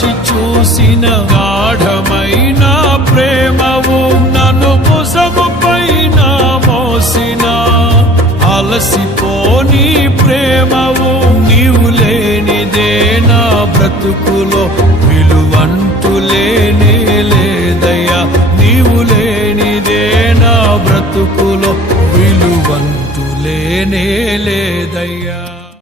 దాచి చూసిన గాఢమైన ప్రేమవు నన్ను ముసము పైన మోసిన అలసిపోని ప్రేమవు నీవు లేనిదేనా బ్రతుకులో విలువంటూ లేనే లేదయ్యా నీవు లేనిదే బ్రతుకులో విలువంటూ లేనే లేదయ్యా